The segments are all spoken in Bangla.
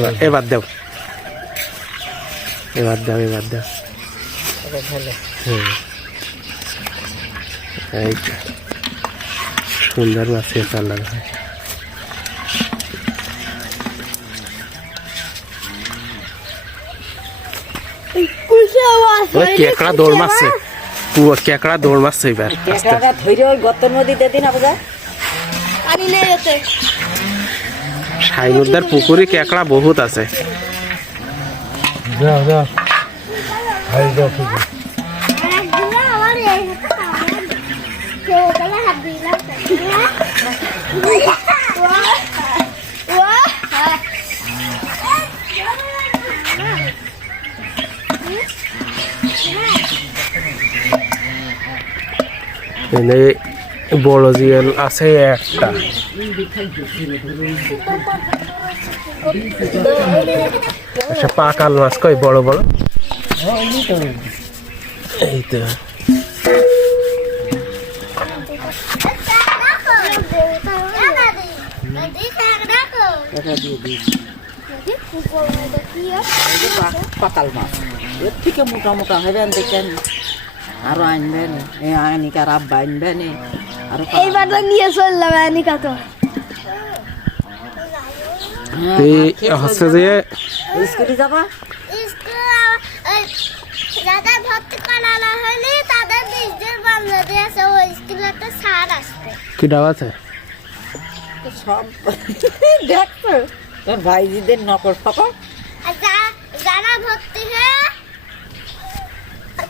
এবার এবার দাও। এবার দাও এবার দাও। এই সুন্দর মাছ চালানো হয় ওই কেকড়া দৌড় মারছে। পুরো কেকড়া দৌড় মারছে এবার। ধরে ওই দিন নেই এতে সাইনুদ্দার পুকুরে কেকড়া বহুত আছে যাও যাও হাই যাও শুধু আমার এই কেউ তাহলে হাত দিলাম এনে বড় জিয়েল আছে একটা। আচ্ছা পাকাল মাছ কই, বড় বড়? এই তো। পাতাল মাছ। থেকে মোটা মোটা হবেন দেখেন। আরও আনবেন এ আনিকার আব্বা আনবেন এইবারটা নিয়ে চললাম আনিকা তো। এই হচ্ছে যে স্কুলে যাবা? যাদের ভর্তি করানো হলে তাদের নিজের বান্ধবী আছে ওই স্কুলে একটা স্যার আসবে। কি ডাব আছে? সব দেখছ তোর ভাইজিদের নকল ফকর আর যারা ভর্তি হয়ে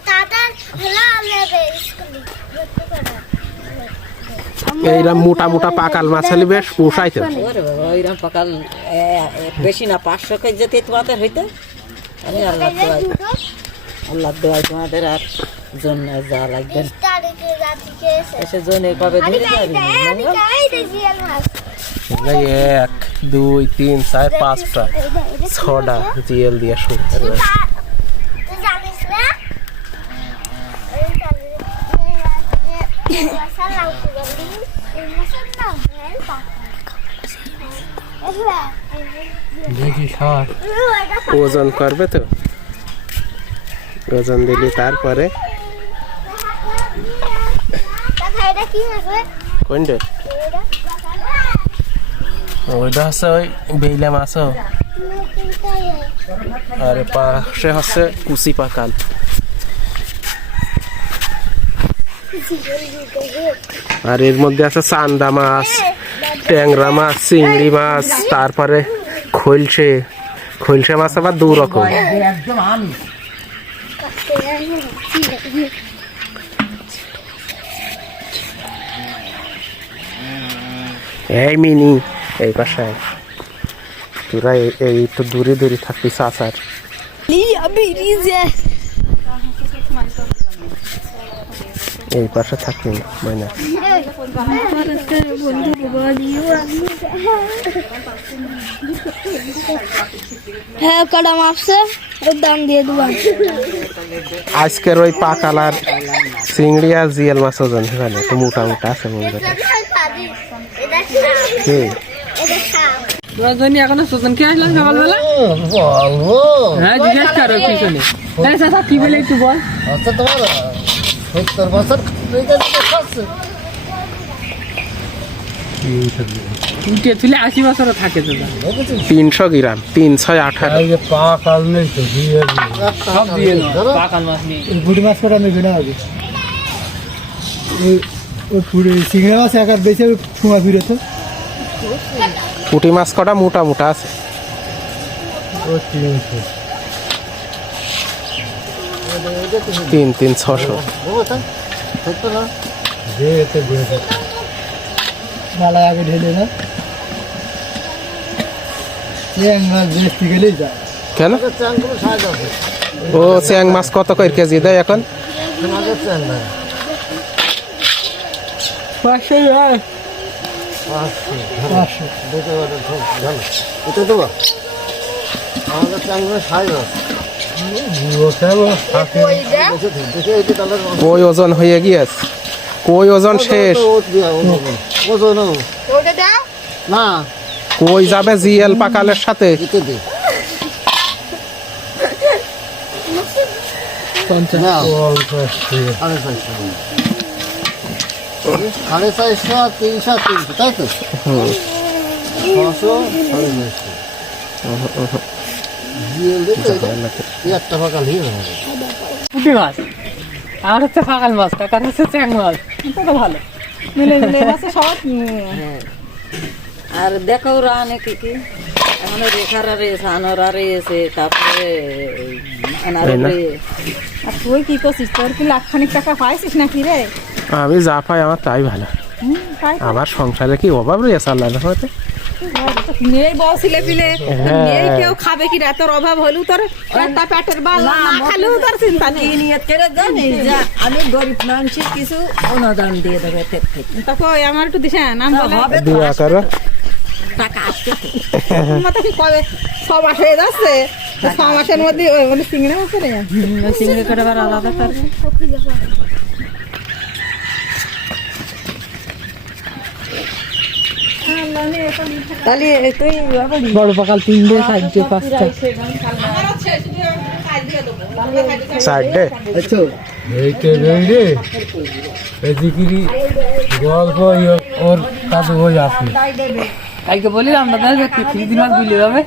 তাদের হলো নেবে স্কুলে ভর্তি করা এইরা মোটা মোটা পাকাল মাছ হলে বেশ পোষাইতো ওইরকম এ- বেশি না পাঁচশো কেজি যেতে তোমাদের হইতে আমি আল্লাহ দোয়াই আল্লাহ দোয়াই তোমাদের আর জন্য যা তারিখে এসে এসে জন্য কবে এক দুই তিন চার পাঁচটা ছটা জিএল দিয়ে শুরু। দেখি ওজন করবে তো? ওজন দিলে তারপরে? কোনটা? ওইটা হচ্ছে ওই বেইলা মাছও। আর পাশে হচ্ছে কুচি পাকাল। আর এর মধ্যে আছে চান্দা মাছ। ট্যাংরা মাছ, চিংড়ি মাছ, তারপরে খৈলসে। খৈলসে মাছ আবার দু রকম। এই মিনি, এই পাশে তোরা এই- তো দূরে দূরে লিয়া বিরিজে এই পাশে থাকবি মানে হ্যাঁ কটা মাপছে? ওর দাম দিয়ে দেবো। আজকের ওই পাকাল আর চিংড়ি আর জিয়াল মাছ ওজন সেখানে একটু মোটা মোটা আছে মনে কি? তোরা এখনও সুজন কে আসলাম সকালবেলা হ্যাঁ জিজ্ঞেস করো পিছনে হ্যাঁ চাচা কি বলে একটু বল? আচ্ছা তোমার সত্তর বছর খাচ্ছে উঠে তুলে আশি বছরও থাকে তো তিনশো গ্রাম তিন ছয় আঠারো পা কাল নেই তো দিয়ে সব দিয়ে পাকাল মাছ বুড়ি মাছ কটা নেবে না আগে? ওই ওই পুরি চিংড়ি মাছ একার বেশি ঠুঙা ফিরে তো। পুঁটি মাছ কটা মোটা মোটা আছে। তিন তিন ছশো। মালা আগে ঢেলে না চ্যাং মাছ বেশি গেলেই যায় কেন ও চ্যাং মাছ কত করে কেজি দেয় এখন পাঁচশো কই ওজন হয়ে গিয়েছে? কই ওজন শেষ? না। কই যাবে জিএল পাকালের সাথে? সাড়ে চারশো তিনশো তিনশো তাই তো? ছশো সাড়ে চারশো একটা পুঁটি মাছ। আমার হচ্ছে ফাঁকাল মাছ কাকার হচ্ছে চ্যাং মাছ। এটা তো ভালো। মিলে মিলে মাছে সব? হ্যাঁ। আর দেখো ওরা অনেকে কি এখন রেখারা রয়েছে আনোরা রয়েছে তারপরে আর। তুই কি করছিস? তোর কি লাখ খানিক টাকা পাইছিস নাকি রে? আমি যা পাই আমার তাই ভালো। হুম, তাই তো। আমার সংসারে কি অভাব রয়েছে আল্লাহ মেয়ে বসিলে পিলে। হ্যাঁ। কেউ খাবে কি রা তোর অভাব হলেও তোর একটা পেটের বাল না খালেও তোর চিন্তা নেই। নিয়ত করে জানি যে আমি গরিব মানুষের কিছু অনুদান দিয়ে দেবে থেকে। আমার একটু দিশা নাম বলে? হবে দোয়া করো। টাকা। আমার তো। কি কবে? ছ মাস হয়ে যাচ্ছে। ছ মাসের মধ্যে ওই মানে চিংড়ি করে আবার আলাদা করবে। তাহলে তুই বড় পাকাল তিনটে পাঁচটা। এদিকে গল্প ওর কাছে কালকে বলি আমরা তিন দিন মাস বুঝলে যাবে।